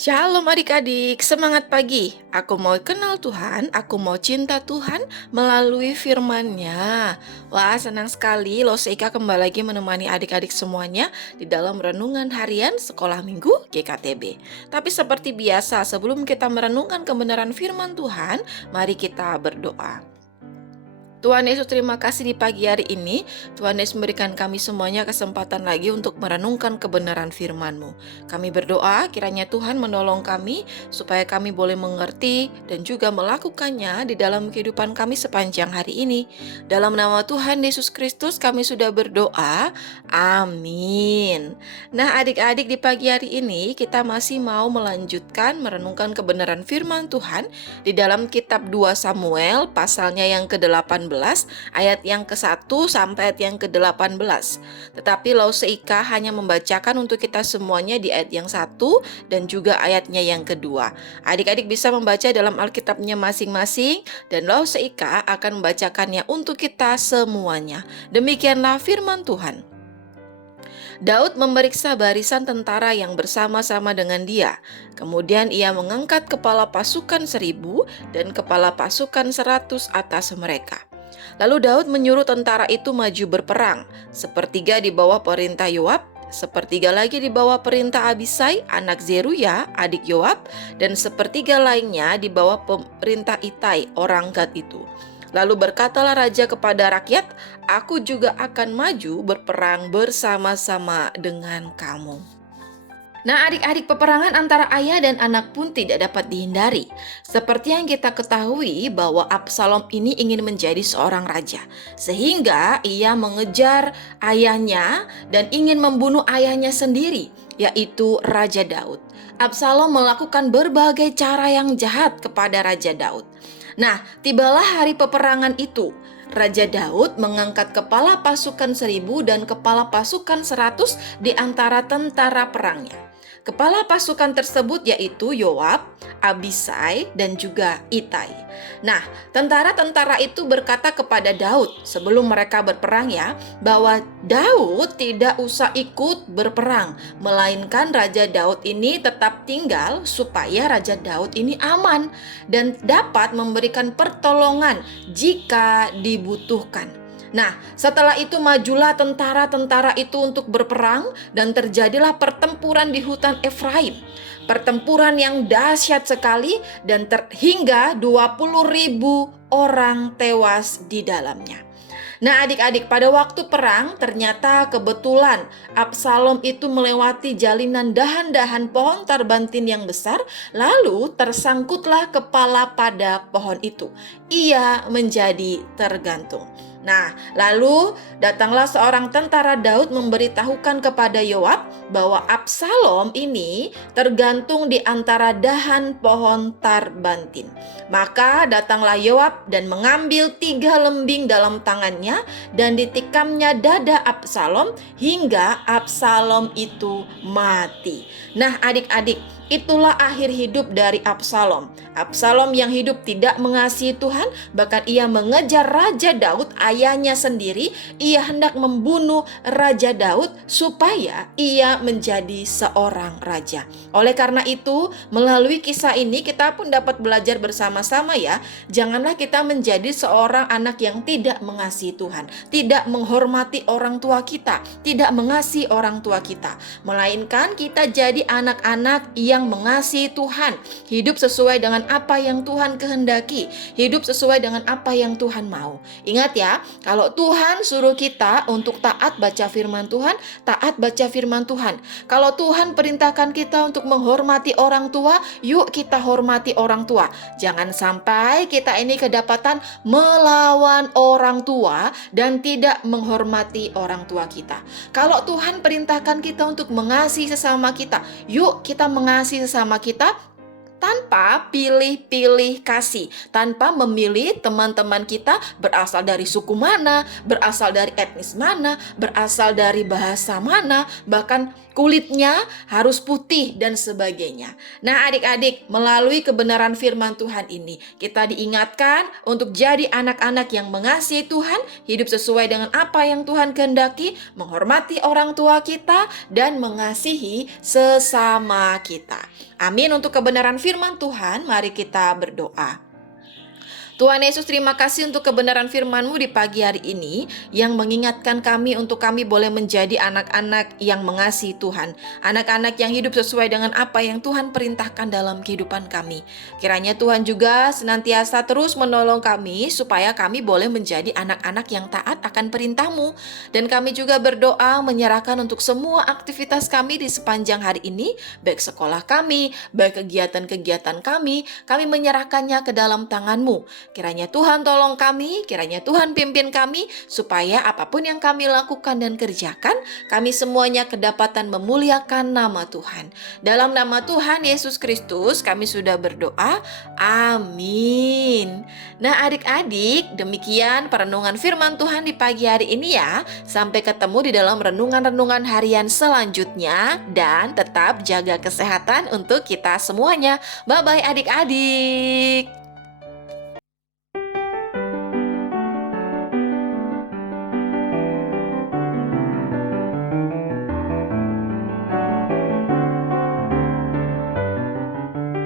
Shalom adik-adik, semangat pagi. Aku mau kenal Tuhan, aku mau cinta Tuhan melalui firman-Nya. Wah, senang sekali loh Seika kembali lagi menemani adik-adik semuanya di dalam renungan harian Sekolah Minggu GKTB. Tapi seperti biasa, sebelum kita merenungkan kebenaran firman Tuhan, mari kita berdoa. Tuhan Yesus, terima kasih di pagi hari ini. Tuhan Yesus memberikan kami semuanya kesempatan lagi untuk merenungkan kebenaran firman-Mu. Kami berdoa kiranya Tuhan menolong kami supaya kami boleh mengerti dan juga melakukannya di dalam kehidupan kami sepanjang hari ini. Dalam nama Tuhan Yesus Kristus kami sudah berdoa. Amin. Nah, adik-adik, di pagi hari ini kita masih mau melanjutkan merenungkan kebenaran firman Tuhan di dalam kitab 2 Samuel pasalnya yang ke-18 ayat yang ke-1 sampai ayat yang ke-18. Tetapi Lau Seika hanya membacakan untuk kita semuanya di ayat yang 1 dan juga ayatnya yang kedua. Adik-adik bisa membaca dalam Alkitabnya masing-masing dan Lau Seika akan membacakannya untuk kita semuanya. Demikianlah firman Tuhan. Daud memeriksa barisan tentara yang bersama-sama dengan dia. Kemudian ia mengangkat kepala pasukan 1.000 dan kepala pasukan 100 atas mereka. Lalu Daud menyuruh tentara itu maju berperang, sepertiga di bawah perintah Yoab, sepertiga lagi di bawah perintah Abisai, anak Zeruya, adik Yoab, dan sepertiga lainnya di bawah perintah Itai, orang Gad itu. Lalu berkatalah raja kepada rakyat, aku juga akan maju berperang bersama-sama dengan kamu. Nah, adik-adik, peperangan antara ayah dan anak pun tidak dapat dihindari. Seperti yang kita ketahui bahwa Absalom ini ingin menjadi seorang raja, sehingga ia mengejar ayahnya dan ingin membunuh ayahnya sendiri, yaitu Raja Daud. Absalom melakukan berbagai cara yang jahat kepada Raja Daud. Nah, tibalah hari peperangan itu. Raja Daud mengangkat kepala pasukan 1.000 dan kepala pasukan 100 di antara tentara perangnya. Kepala pasukan tersebut yaitu Yoab, Abisai, dan juga Itai. Nah, tentara-tentara itu berkata kepada Daud sebelum mereka berperang bahwa Daud tidak usah ikut berperang, melainkan Raja Daud ini tetap tinggal supaya Raja Daud ini aman dan dapat memberikan pertolongan jika dibutuhkan. Nah, setelah itu majulah tentara-tentara itu untuk berperang dan terjadilah pertempuran di hutan Efraim. Pertempuran yang dahsyat sekali dan hingga 20.000 orang tewas di dalamnya. Nah, adik-adik, pada waktu perang ternyata kebetulan Absalom itu melewati jalinan dahan-dahan pohon tarbantin yang besar, lalu tersangkutlah kepala pada pohon itu. Ia menjadi tergantung. Nah, lalu datanglah seorang tentara Daud memberitahukan kepada Yoab bahwa Absalom ini tergantung di antara dahan pohon tarbantin. Maka datanglah Yoab dan mengambil 3 lembing dalam tangannya dan ditikamnya dada Absalom hingga Absalom itu mati. Nah, adik-adik, itulah akhir hidup dari Absalom. Absalom yang hidup tidak mengasihi Tuhan, bahkan ia mengejar Raja Daud, ayahnya sendiri. Ia hendak membunuh Raja Daud supaya ia menjadi seorang raja. Oleh karena itu, melalui kisah ini kita pun dapat belajar bersama-sama janganlah kita menjadi seorang anak yang tidak mengasihi Tuhan, tidak menghormati orang tua kita, tidak mengasihi orang tua kita, melainkan kita jadi anak-anak yang mengasihi Tuhan, hidup sesuai dengan apa yang Tuhan kehendaki, hidup sesuai dengan apa yang Tuhan mau. Ingat kalau Tuhan suruh kita untuk taat baca firman Tuhan, taat baca firman Tuhan. Kalau Tuhan perintahkan kita untuk menghormati orang tua, yuk kita hormati orang tua. Jangan sampai kita ini kedapatan melawan orang tua dan tidak menghormati orang tua kita. Kalau Tuhan perintahkan kita untuk mengasihi sesama kita, yuk kita mengasihi sesama kita tanpa pilih-pilih kasih, tanpa memilih teman-teman kita berasal dari suku mana, berasal dari etnis mana, berasal dari bahasa mana, bahkan kulitnya harus putih dan sebagainya. Nah, adik-adik, melalui kebenaran firman Tuhan ini, kita diingatkan untuk jadi anak-anak yang mengasihi Tuhan, hidup sesuai dengan apa yang Tuhan kehendaki, menghormati orang tua kita, dan mengasihi sesama kita. Amin. Untuk kebenaran firman Tuhan, mari kita berdoa. Tuhan Yesus, terima kasih untuk kebenaran firman-Mu di pagi hari ini yang mengingatkan kami untuk kami boleh menjadi anak-anak yang mengasihi Tuhan. Anak-anak yang hidup sesuai dengan apa yang Tuhan perintahkan dalam kehidupan kami. Kiranya Tuhan juga senantiasa terus menolong kami supaya kami boleh menjadi anak-anak yang taat akan perintah-Mu. Dan kami juga berdoa menyerahkan untuk semua aktivitas kami di sepanjang hari ini, baik sekolah kami, baik kegiatan-kegiatan kami menyerahkannya ke dalam tangan-Mu. Kiranya Tuhan tolong kami, kiranya Tuhan pimpin kami, supaya apapun yang kami lakukan dan kerjakan, kami semuanya kedapatan memuliakan nama Tuhan. Dalam nama Tuhan Yesus Kristus kami sudah berdoa, amin. Nah adik-adik, demikian perenungan firman Tuhan di pagi hari ini ya. Sampai ketemu di dalam renungan-renungan harian selanjutnya, dan tetap jaga kesehatan untuk kita semuanya. Bye-bye adik-adik.